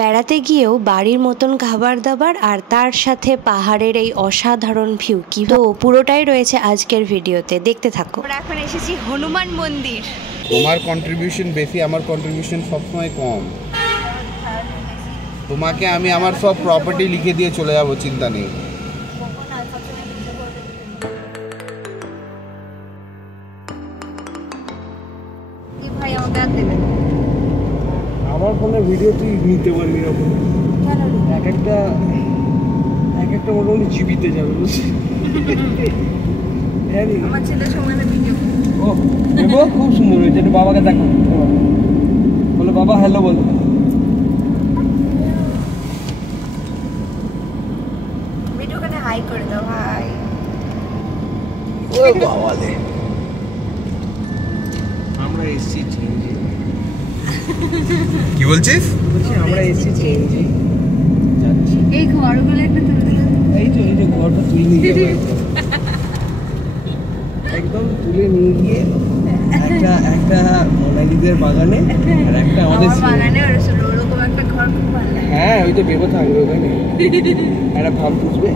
বেড়াতে গিয়েও বাড়ির মতন খাবার দাবার আর তার সাথে পাহাড়ের এই অসাধারণ ভিউ কি তো পুরোটাই রয়েছে আজকের ভিডিওতে, দেখতে থাকো। আমরা এখন এসেছি হনুমান মন্দির। তোমার কন্ট্রিবিউশন বেশি, আমার কন্ট্রিবিউশন সবসময় কম। তোমাকে আমি আমার সব প্রপার্টি লিখে দিয়ে চলে যাব, চিন্তা নেই। ভাই আমাকে আর দেবেন আমার ফোনে ভিডিও তুই নিতে পারবি এরকম এক একটা মোটামুটি জিবিতে যাবে, বুঝলি? আমার ছেলের সময় ভিডিও ও দেবো, খুব সুন্দর হয়েছে। একটু বাবাকে দেখো, বলো বাবা হ্যালো বলো। ভিডিওখানে হাই করে দাও ভাই। ও বাবা রে, আমরা এসছি চেঞ্জি। কি বলছিস? বলছি আমরা এসছি চেঞ্জি যাচ্ছি। এই ঘরগুলো একটা তুলে এই যে ঘরটা তুলে নিয়ে যাবো, একদম তুলে নিয়ে গিয়ে একটা মোনালিদের বাগানে আর একটা আমাদের বাগানে ওরকম একটা ঘর খুব ভালো লাগে। হ্যাঁ, ওই তো বেবো থাকবে ওখানে, একটা ভাব বুঝবে।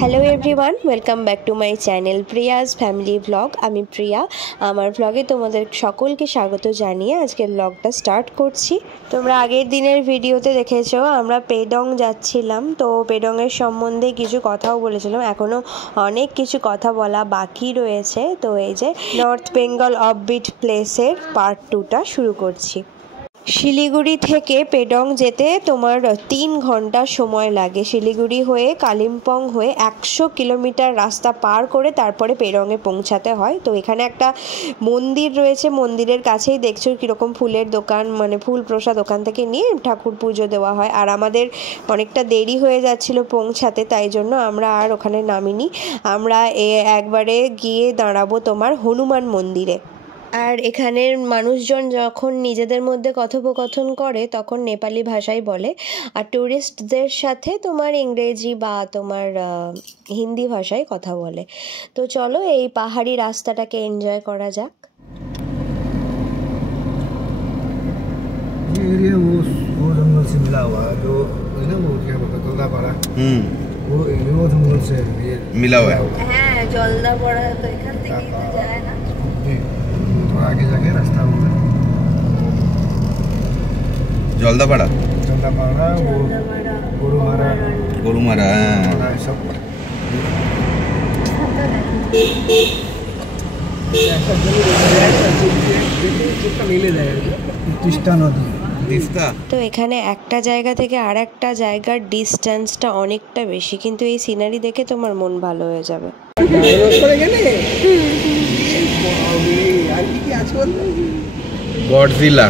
Hello everyone, welcome back to my channel প্রিয়াজ family blog. আমি প্রিয়া, আমার ব্লগে তোমাদের সকলকে স্বাগত জানিয়ে আজকের ব্লগটা স্টার্ট করছি। তোমরা আগের দিনের ভিডিওতে দেখেছো আমরা পেডং যাচ্ছিলাম, তো পেডংয়ের সম্বন্ধে কিছু কথাও বলেছিলাম। এখনও অনেক কিছু কথা বলা বাকি রয়েছে। তো এই যে নর্থ বেঙ্গল অফবিট প্লেসের পার্ট 2টা শুরু করছি। শিলিগুড়ি থেকে পেডং যেতে তোমার 3 ঘন্টা সময় লাগে। শিলিগুড়ি হয়ে কালিম্পং হয়ে 100 কিলোমিটার রাস্তা পার করে তারপরে পেডংয়ে পৌঁছাতে হয়। তো এখানে একটা মন্দির রয়েছে, মন্দিরের কাছেই দেখছো কীরকম ফুলের দোকান, মানে ফুল প্রসাদ ওখান থেকে নিয়ে ঠাকুর পুজো দেওয়া হয়। আর আমাদের অনেকটা দেরি হয়ে যাচ্ছিল পৌঁছাতে, তাই জন্য আমরা আর ওখানে নামিনি। আমরা একবারে গিয়ে দাঁড়াবো তোমার হনুমান মন্দিরে। আর এখানের মানুষজন যখন নিজেদের মধ্যে কথোপকথন করে তখন নেপালি ভাষায় বলে, আর ট্যুরিস্টদের সাথে তোমার ইংরেজি বা তোমার হিন্দি ভাষায় কথা বলে। তো চলো এই পাহাড়ি রাস্তাটাকে এনজয় করা যাক। वो जंगल से मिला हुआ है, जो ना वो क्या बोलते हैं जल्दापाड़ा, वो जंगल से मिला हुआ है। হ্যাঁ, জলদাপাড়া তো এখান থেকে যায় না, थोड़ा आगे जाके रास्ता होगा জলদাপাড়া, वो গরুমারা सब मिले जाएगा। তিস্তা নদী। তো এখানে একটা জায়গা থেকে আর একটা জায়গার ডিস্টেন্সটা অনেকটা বেশি, কিন্তু এই সিনারি দেখে তোমার মন ভালো হয়ে যাবে। গডজিলা।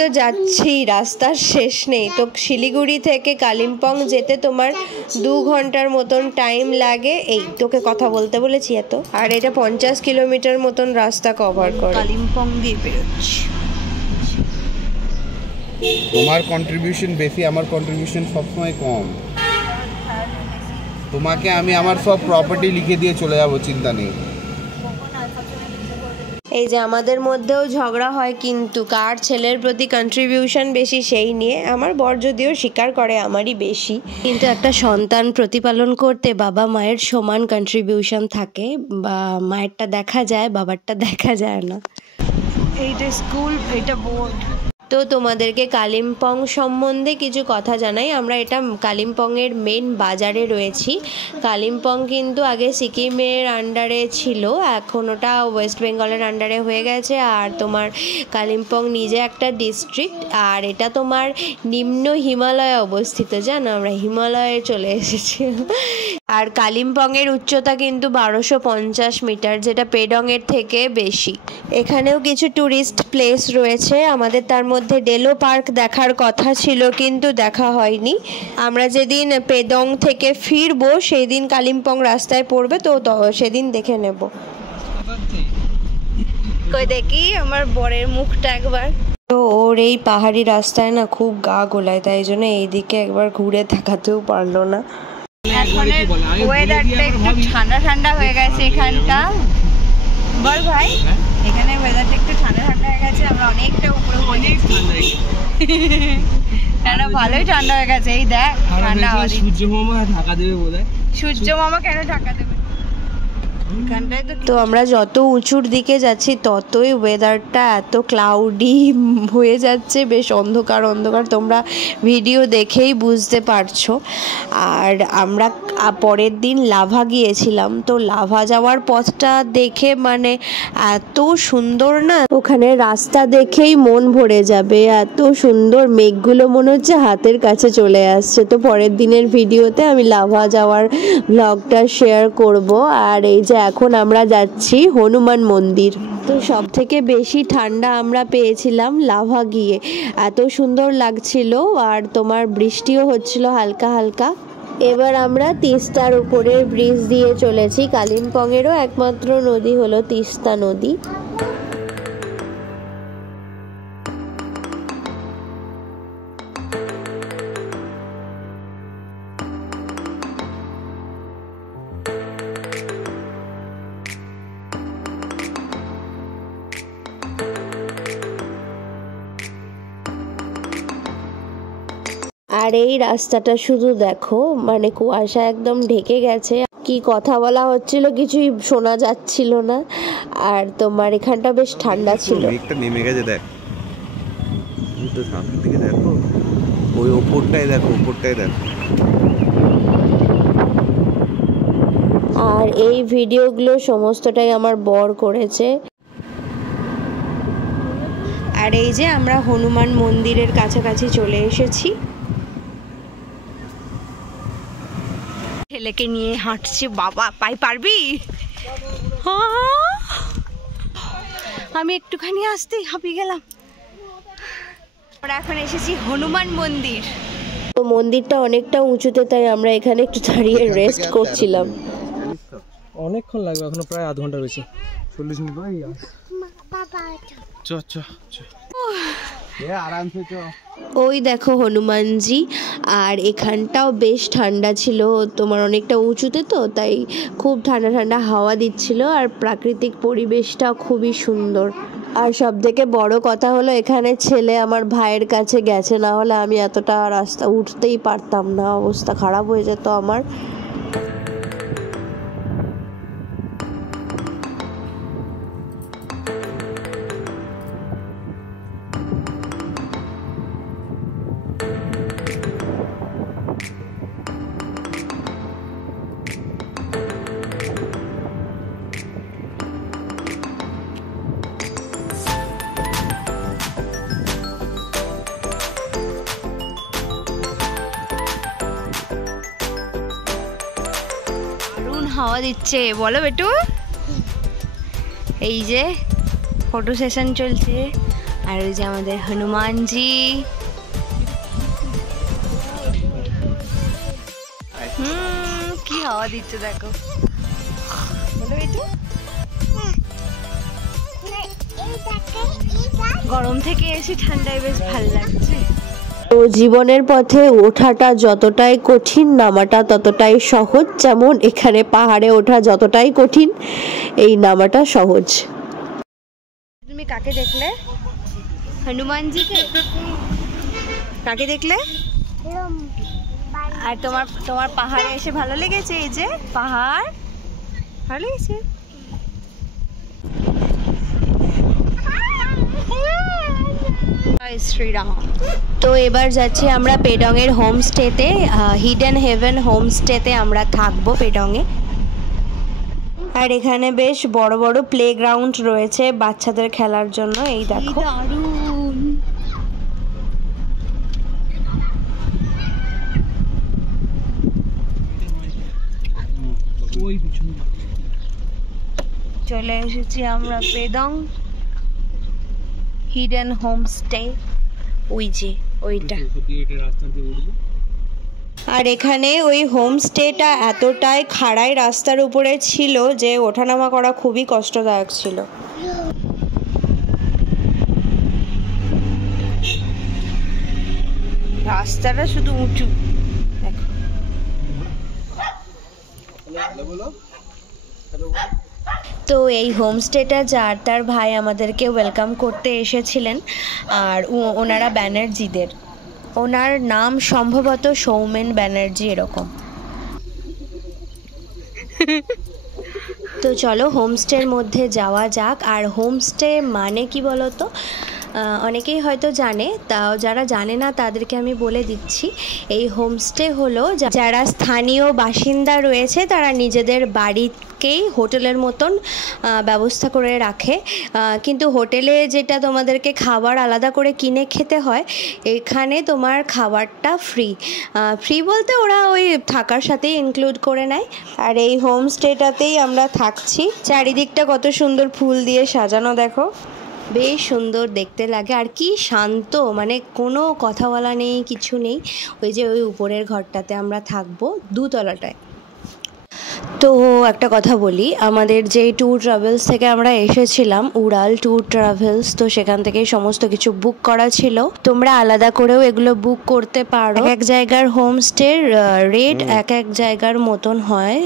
তো যাচ্ছি রাস্তার শেষ নেই। তো শিলিগুড়ি থেকে কালিম্পং যেতে তোমার 2 ঘন্টার মতন টাইম লাগে। এই তোকে কথা বলতে বলেছি এত। আর এটা 50 কিলোমিটার মতন রাস্তা কভার করে। কালিম্পং দিয়ে বেরোচ্ছি। তোমার কন্ট্রিবিউশন বেশি, আমার কন্ট্রিবিউশন সবসময় কম। তোমাকে আমি আমার সব প্রপার্টি লিখে দিয়ে চলে যাব, চিন্তা নেই। এই যে আমাদের মধ্যেও ঝগড়া হয়, কিন্তু কার ছেলের প্রতি কন্ট্রিবিউশন বেশি সেই নিয়ে। আমার বর যদিও স্বীকার করে আমারই বেশি, কিন্তু একটা সন্তান প্রতিপালন করতে বাবা মায়ের সমান কন্ট্রিবিউশন থাকে। বা মায়েরটা দেখা যায়, বাবারটা দেখা যায় না। এইটা স্কুল, এটা বোর্ড। তো তোমাদেরকে কালিম্পং সম্বন্ধে কিছু কথা জানাই। আমরা এটা কালিম্পংয়ের মেন বাজারে রয়েছি। কালিম্পং কিন্তু আগে সিকিমের আন্ডারে ছিল, এখন ওটা ওয়েস্ট বেঙ্গলের আন্ডারে হয়ে গেছে। আর তোমার কালিম্পং নিজে একটা ডিস্ট্রিক্ট, আর এটা তোমার নিম্ন হিমালয়ে অবস্থিত। জানো, আমরা হিমালয়ে চলে এসেছি। আর কালিম্পংয়ের উচ্চতা কিন্তু 1250 মিটার, যেটা পেডংয়ের থেকে বেশি। এখানেও কিছু ট্যুরিস্ট প্লেস রয়েছে। আমাদের তার মধ্যে ডেলো পার্ক দেখার কথা ছিল, কিন্তু দেখা হয়নি। আমরা যেদিন পেডং থেকে ফিরবো সেই দিন কালিম্পং রাস্তায় পড়বে, তো সেদিন দেখে নেব। কই দেখি আমার বরের মুখটা একবার। তো ওর এই পাহাড়ি রাস্তায় না খুব গা গোলায়, তাই জন্য এইদিকে একবার ঘুরে তাকাতেও পারলো না। এখন ওয়েদারটা একটু ঠান্ডা ঠান্ডা হয়ে গেছে এখানটা, বল ভাই। এখানে ওয়েদারটা একটু ঠান্ডা ঠান্ডা হয়ে গেছে, আমরা অনেকটা উপরে ভালোই ঠান্ডা হয়ে গেছে। এই দেখ ঠান্ডা, সূর্য মামা ঢাকা দেবে বোধহয়। সূর্য মামা কেন ঢাকা দেবে? তো আমরা যত উঁচুর দিকে যাচ্ছি ততই ওয়েদারটা এত ক্লাউডি হয়ে যাচ্ছে, বেশ অন্ধকার অন্ধকার, তোমরা ভিডিও দেখেই বুঝতে পারছো। আর আমরা পরের দিন লাভা গিয়েছিলাম, তো লাভা যাওয়ার পথটা দেখে মানে এত সুন্দর না, ওখানে রাস্তা দেখেই মন ভরে যাবে, এত সুন্দর, মেঘগুলো মনে হচ্ছে হাতের কাছে চলে আসছে। তো পরের দিনের ভিডিওতে আমি লাভা যাওয়ার ব্লগটা শেয়ার করব। আর এই যে এখন আমরা যাচ্ছি হনুমান মন্দির। তো সব থেকে বেশি ঠান্ডা আমরা পেয়েছিলাম লাভা গিয়ে, এত সুন্দর লাগছিল, আর তোমার বৃষ্টিও হচ্ছিল হালকা হালকা। এবার আমরা তিস্তার উপরের ব্রিজ দিয়ে চলেছি। কালিম্পংয়েরও একমাত্র নদী হলো তিস্তা নদী। আর এই রাস্তাটা শুধু দেখো, মানে কুয়াশা একদম ঢেকে গেছে, কি কথা বলা হচ্ছিল কিছুই শোনা যাচ্ছিল না। আর তোমার এখানটা বেশ ঠান্ডা ছিল। মেঘটা নেমে গেছে, দেখ তো সামনের দিকে দেখো, ওই ওপরটাই দেখো, ওপরটাই দেখো। আর এই ভিডিওগুলো সমস্তটাই আমার বর করেছে। আর এই যে আমরা হনুমান মন্দিরের কাছাকাছি চলে এসেছি। ছেলেকে নিয়ে হাঁটছি, বাবা পাই পারবি? আমি একটুখানি আসতেই হাঁপিয়ে গেলাম। আমরা এখন এসেছি হনুমান মন্দির। তো মন্দিরটা অনেকটা উঁচুতে, তাই আমরা এখানে একটু দাঁড়িয়ে রেস্ট করছিলাম। অনেকক্ষণ লাগবে, এখনো প্রায় আধ ঘন্টা রয়েছে, 40 মিনিট। ওই দেখো হনুমানজি। আর এখানটাও বেশ ঠান্ডা ছিল, তোমার অনেকটা উঁচুতে তো, তাই খুব ঠান্ডা ঠান্ডা হাওয়া দিচ্ছিল, আর প্রাকৃতিক পরিবেশটাও খুবই সুন্দর। আর সব থেকে বড় কথা হলো এখানে ছেলে আমার ভাইয়ের কাছে গেছে, না হলে আমি এতটা রাস্তা উঠতেই পারতাম না, অবস্থা খারাপ হয়ে যেত আমার। হাওয়া দিচ্ছে, বলো বেটু। এই যে ফটো সেশন চলছে, আর ওই যে আমাদের হনুমানজি। কি হাওয়া দিচ্ছে দেখো, বলো বেটু। গরম থেকে এসে ঠান্ডায় বেশ ভালো লাগছে। তো জীবনের পথে ওঠাটা যতটাই কঠিন, নামাটা ততটাই সহজ। যেমন এখানে পাহাড়ে ওঠা যতটাই কঠিন, এই নামাটা সহজ। তুমি কাকে দেখলে? হনুমানজিকে। কাকে দেখলে? আর তোমার পাহাড়ে এসে ভালো লেগেছে? এই যে পাহাড় ভালো লেগেছে। শ্রীরাম। তো এবার যাচ্ছি আমরা পেডংয়ের হোমস্টেতে, হিডেন হেভেন হোমস্টেতে আমরা থাকবো পেডংয়ে। আর এখানে বেশ বড় বড় প্লেগ্রাউন্ড রয়েছে বাচ্চাদের খেলার জন্য। এই দেখো, চলে এসেছি আমরা পেডং হিডেন হোমস্টে, ওই যে ওইটা। আর এখানে ওই হোমস্টেটা এতটাই খাড়াই রাস্তার উপরে ছিল যে ওঠানামা করা খুবই কষ্টদায়ক ছিল। রাস্তাটা শুধু উঁচু দেখো। তো এই হোমস্টেটা যার তার ভাই আমাদেরকে ওয়েলকাম করতে এসেছিলেন, আর ওনারা ব্যানার্জিদের, ওনার নাম সম্ভবত সৌমেন ব্যানার্জি এরকম। তো চলো হোমস্টের মধ্যে যাওয়া যাক। আর হোমস্টে মানে কি বলো তো, অনেকেই হয়তো জানে, তাও যারা জানে না তাদেরকে আমি বলে দিচ্ছি। এই হোমস্টে হলো যারা স্থানীয় বাসিন্দা রয়েছে তারা নিজেদের বাড়িকেই হোটেলের মতন ব্যবস্থা করে রাখে, কিন্তু হোটেলে যেটা তোমাদেরকে খাবার আলাদা করে কিনে খেতে হয়, এখানে তোমার খাবারটা ফ্রি বলতে ওরা ওই থাকার সাথেই ইনক্লুড করে নেয়। আর এই হোমস্টেটাতেই আমরা থাকছি। চারিদিকটা কত সুন্দর ফুল দিয়ে সাজানো দেখো, বেশ সুন্দর দেখতে লাগে। আর কি শান্ত, মানে কোনো কথা বলা নেই, কিছু নেই। ওই যে ওই উপরের ঘরটাতে আমরা থাকবো, দোতলাটায়। তো একটা কথা বলি, আমাদের যে ট্যুর ট্রাভেলস থেকে আমরা এসেছিলাম, উড়াল ট্যুর ট্রাভেলস, তো সেখান থেকে সমস্ত কিছু বুক করা ছিল। তোমরা আলাদা করেও এগুলো বুক করতে পারো। এক জায়গার হোমস্টের রেট এক এক জায়গার মতন হয়,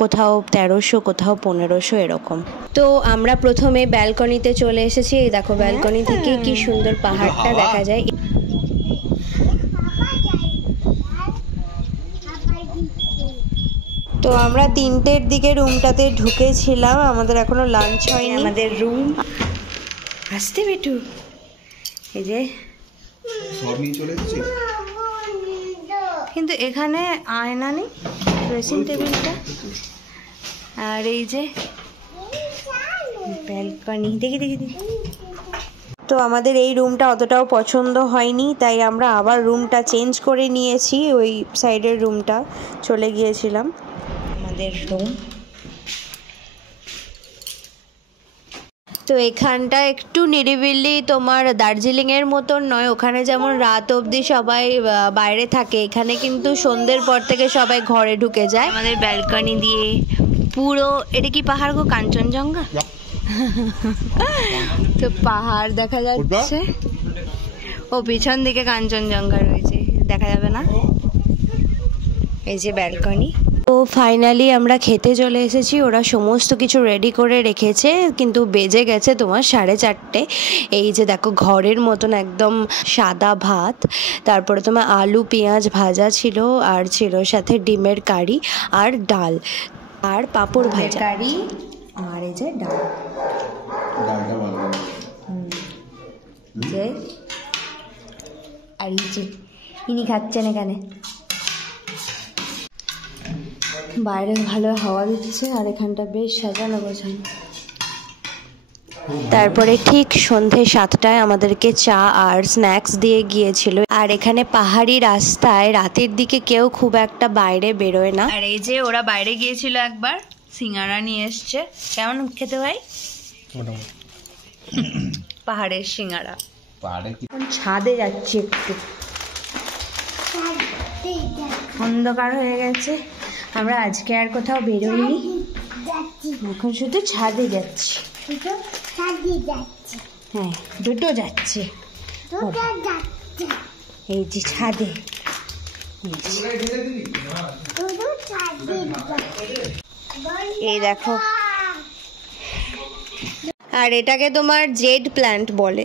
কোথাও 1300, কোথাও 1500 এরকম। তো আমরা প্রথমে ব্যালকনিতে চলে এসেছি। এই দেখো ব্যালকনি থেকে কি সুন্দর পাহাড়টা দেখা যায়। তো আমরা 3টের দিকে রুমটাতে ঢুকেছিলাম, আমাদের এখনো লাঞ্চ হয়নি। আমাদের রুম আসতে বেটু, এই যে সব নিয়ে চলে এসেছি, কিন্তু এখানে আয়না নেই, ড্রেসিং টেবিলটা। আর এই যে ব্যালকনি, দেখি। তো আমাদের এই রুমটা অতটাও পছন্দ হয়নি, তাই আমরা আবার রুমটা চেঞ্জ করে নিয়েছি। ওই সাইডের রুমটা চলে গিয়েছিলাম। আমাদের রুম তো এখানটা একটু নিরিবিলি, তোমার দার্জিলিংয়ের মতন নয়। ওখানে যেমন রাত অবধি সবাই বাইরে থাকে, এখানে কিন্তু সন্ধ্যের পর থেকে সবাই ঘরে ঢুকে যায়। আমাদের ব্যালকনি দিয়ে পুরো, এটা কি পাহাড় গো? কাঞ্চনজঙ্ঘা। তো পাহাড় দেখা যাচ্ছে, ও পিছন দিকে কাঞ্চনজঙ্ঘা রয়েছে, দেখা যাবে না। এই যে ব্যালকনি। তো ফাইনালি আমরা খেতে চলে এসেছি। ওরা সমস্ত কিছু রেডি করে রেখেছে, কিন্তু বেজে গেছে তোমার 4:30। এই যে দেখো ঘরের মতন একদম সাদা ভাত, তারপরে তোমার আলু পেঁয়াজ ভাজা ছিল, আর ছিল সাথে ডিমের কারি আর ডাল, আর পাঁপড় ভাজা কারি, আর এই যে ডাল। আর এই যে ইনি খাচ্ছেন এখানে। বাইরে ভালো হাওয়া দিচ্ছে, আর এখানটা বেশ সাজানো গোছানো। তারপরে ঠিক সন্ধে 7টায় আমাদেরকে চা আর স্ন্যাক্স দিয়ে গিয়েছিল। আর এখানে পাহাড়ি রাস্তায় রাতের দিকে কেউ খুব একটা বাইরে বেরোয় না। আর এই যে ওরা বাইরে গিয়েছিল একবার, সিঙ্গারা নিয়ে এসছে। কেমন খেতে ভাই? পাহাড়ের সিঙ্গারা। ছাদে যাচ্ছি, একটু অন্ধকার হয়ে গেছে, আমরা আজকে আর কোথাও বেরোইনি, এখন শুধু ছাদে যাচ্ছি। হ্যাঁ, দুটো যাচ্ছে। এই যে ছাদে, এই দেখো। আর এটাকে তোমার জেড প্ল্যান্ট বলে।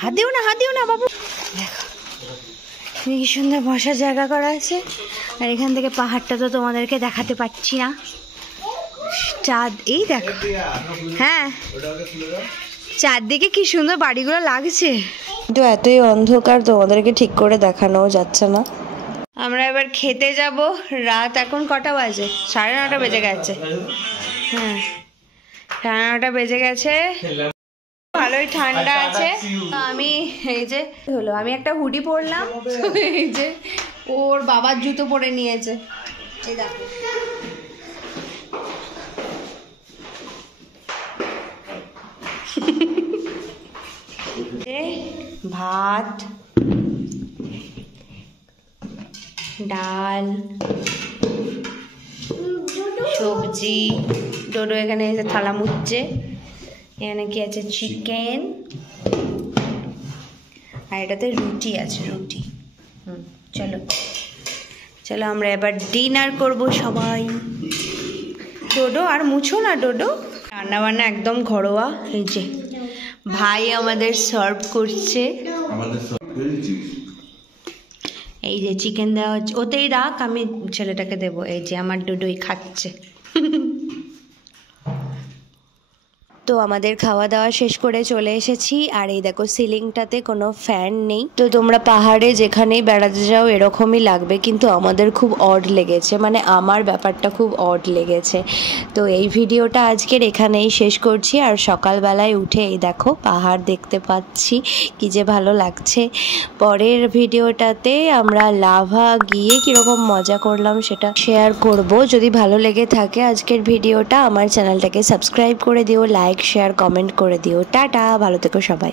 হাত দিও না বাবু। দেখো কি সুন্দর বসার জায়গা করা আছে। আর এখান থেকে পাহাড়টা তো তোমাদেরকে দেখাতে পাচ্ছি না, চাঁদ এই দেখো। হ্যাঁ, চারদিকে কি সুন্দর বাড়িগুলো লাগছে, কিন্তু এতই অন্ধকার তোমাদেরকে ঠিক করে দেখানো যাচ্ছে না। আমরা এবার খেতে যাব। রাত এখন কটা বাজে? 9:30 বেজে গেছে। হ্যাঁ, 9:30 বেজে গেছে। ভালোই ঠান্ডা আছে। আমি এই যে আমি একটা হুডি পরলাম, এই যে ওর বাবার জুতো পরে নিয়েছে। এই দেখো, ভাত, ডাল, সবজি। ডোডো এখানে এসে থালা মুছছে। এখানে কি আছে? চিকেন। আর এটাতে রুটি আছে, রুটি। চলো চলো আমরা এবার ডিনার করব সবাই। ডোডো আর মুছো না ডোডো। রান্না বান্না একদম ঘরোয়া। এই যে ভাই আমাদের সার্ভ করছে, এই যে চিকেন দেওয়া হচ্ছে, ওতেই রাখ আমি ছেলেটাকে দেবো। এই যে আমার ডোডোই খাচ্ছে। তো আমাদের খাওয়া দাওয়া শেষ করে চলে এসেছি, আর এই দেখো সিলিংটাতে কোনো ফ্যান নেই। তো তোমরা পাহাড়ে যেখানেই বেড়াতে যাও এরকমই লাগবে, কিন্তু আমাদের খুব অড লেগেছে, মানে আমার ব্যাপারটা খুব অড লেগেছে। তো এই ভিডিওটা আজকের এখানেই শেষ করছি। আর সকালবেলায় উঠে এই দেখো পাহাড় দেখতে পাচ্ছি, কি যে ভালো লাগছে। পরের ভিডিওটাতে আমরা লাভা গিয়ে কীরকম মজা করলাম সেটা শেয়ার করব। যদি ভালো লেগে থাকে আজকের ভিডিওটা, আমার চ্যানেলটাকে সাবস্ক্রাইব করে দিও, লাইক শেয়ার কমেন্ট করে দিও। টাটা, ভালো থেকো সবাই।